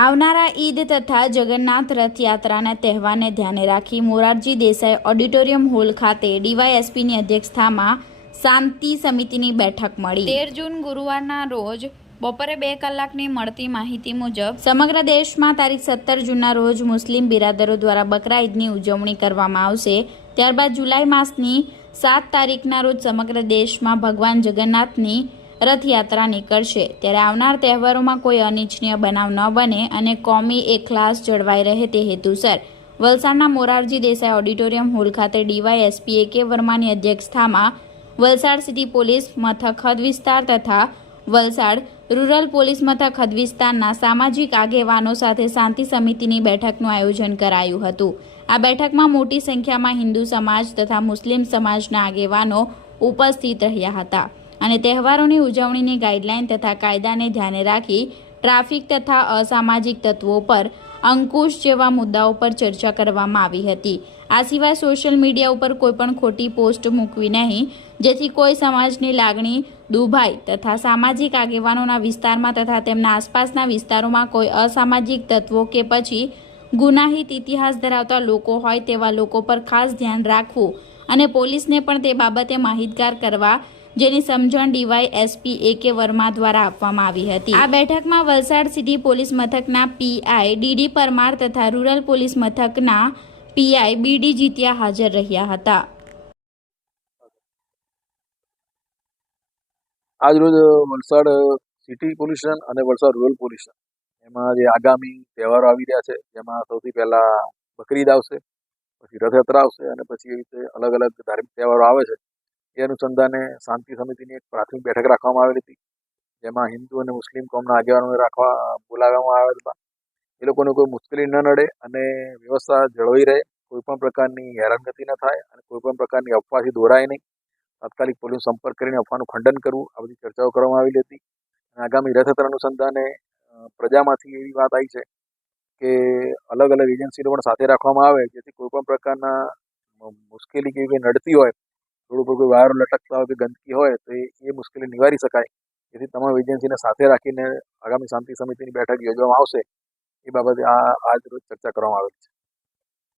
આવનારા ઈદ તથા જગન્નાથ રથયાત્રાના તહેવારને ધ્યાને રાખી મોરારજી દેસાઈ ઓડિટોરિયમ હોલ ખાતે ડીવાયએસપીની અધ્યક્ષતામાં શાંતિ સમિતિની બેઠક મળી. તેર જૂન ગુરુવારના રોજ બપોરે બે કલાકની મળતી માહિતી મુજબ સમગ્ર દેશમાં તારીખ સત્તર જૂનના રોજ મુસ્લિમ બિરાદરો દ્વારા બકરા ઈદની ઉજવણી કરવામાં આવશે. ત્યારબાદ જુલાઈ માસની સાત તારીખના રોજ સમગ્ર દેશમાં ભગવાન જગન્નાથની રથયાત્રા નીકળશે. ત્યારે આવનાર તહેવારોમાં કોઈ અનિચ્છનીય બનાવ ન બને અને કોમી એકલાસ જળવાઈ રહે તે હેતુસર. વલસાડના મોરારજી દેસાઈ ઓડિટોરિયમ હોલ ખાતે ડીવાયએસપી એ કે વર્માની અધ્યક્ષતામાં વલસાડ સિટી પોલીસ મથક હદ વિસ્તાર તથા વલસાડ રૂરલ પોલીસ મથક હદ વિસ્તારના સામાજિક આગેવાનો સાથે શાંતિ સમિતિની બેઠકનું આયોજન કરાયું હતું. આ બેઠકમાં મોટી સંખ્યામાં હિન્દુ સમાજ તથા મુસ્લિમ સમાજના આગેવાનો ઉપસ્થિત રહ્યા હતા. અને તહેવારોની ઉજવણીની ગાઈડલાઇન તથા કાયદાને ધ્યાને રાખી ટ્રાફિક તથા અસામાજિક તત્વો પર અંકુશ જેવા મુદ્દાઓ પર ચર્ચા કરવામાં આવી હતી. આ સિવાય સોશિયલ મીડિયા ઉપર કોઈપણ ખોટી પોસ્ટ મૂકવી નહીં, જેથી કોઈ સમાજની લાગણી, દુભાઈ તથા સામાજિક આગેવાનોના વિસ્તારમાં તથા તેમના આસપાસના વિસ્તારોમાં કોઈ અસામાજિક તત્વો કે પછી ગુનાહિત ઇતિહાસ ધરાવતા લોકો હોય તેવા લોકો પર ખાસ ધ્યાન રાખવું અને પોલીસને પણ તે બાબતે માહિતગાર કરવા જેની સમજણ ડીવાય એસપી એ કે વર્મા દ્વારા આપવામાં આવી હતી. આ બેઠકમાં વલસાડ સિટી પોલીસ મથકના પીઆઈ ડીડી પરમાર તથા રૂરલ પોલીસ મથકના પીઆઈ બીડી જીતિયા હાજર રહ્યા હતા. આજરોજ વલસાડ સિટી પોલીસ અને વલસાડ રૂરલ પોલીસ સ્ટેશન એમાં જે આગામી તહેવારો આવી રહ્યા છે, જેમાં સૌથી પહેલા બકરી ઈદ આવશે, પછી રથયાત્રા આવશે અને પછી એવી રીતે અલગ અલગ ધાર્મિક તહેવારો આવે છે. એ અનુસંધાને શાંતિ સમિતિની એક પ્રાથમિક બેઠક રાખવામાં આવેલી હતી. જેમાં હિન્દુ અને મુસ્લિમ કોમના આગેવાનોને રાખવા બોલાવવામાં આવેલ હતા. એ લોકોને કોઈ મુશ્કેલી ન નડે અને વ્યવસ્થા જળવાઈ રહે, કોઈ પણ પ્રકારની હેરાનગતિ ન થાય અને કોઈપણ પ્રકારની અફવાથી દોરાય નહીં. તાત્કાલિક પોલીસ સંપર્ક કરીને અફવાનું ખંડન કરવું, આ બધી ચર્ચાઓ કરવામાં આવેલી હતી. અને આગામી રથયાત્રા અનુસંધાને પ્રજામાંથી એવી વાત આવી છે કે અલગ અલગ એજન્સીને પણ સાથે રાખવામાં આવે, જેથી કોઈ પણ પ્રકારના મુશ્કેલી કેવી કંઈ નડતી હોય રોડ ઉપર કોઈ વાયરો લટકતા હોય કે ગંદકી હોય તો એ મુશ્કેલી નિવારી શકાય. જેથી તમામ એજન્સીને સાથે રાખીને આગામી શાંતિ સમિતિની બેઠક યોજવામાં આવશે. એ બાબતે આ, આજ રોજ ચર્ચા કરવામાં આવેલી છે.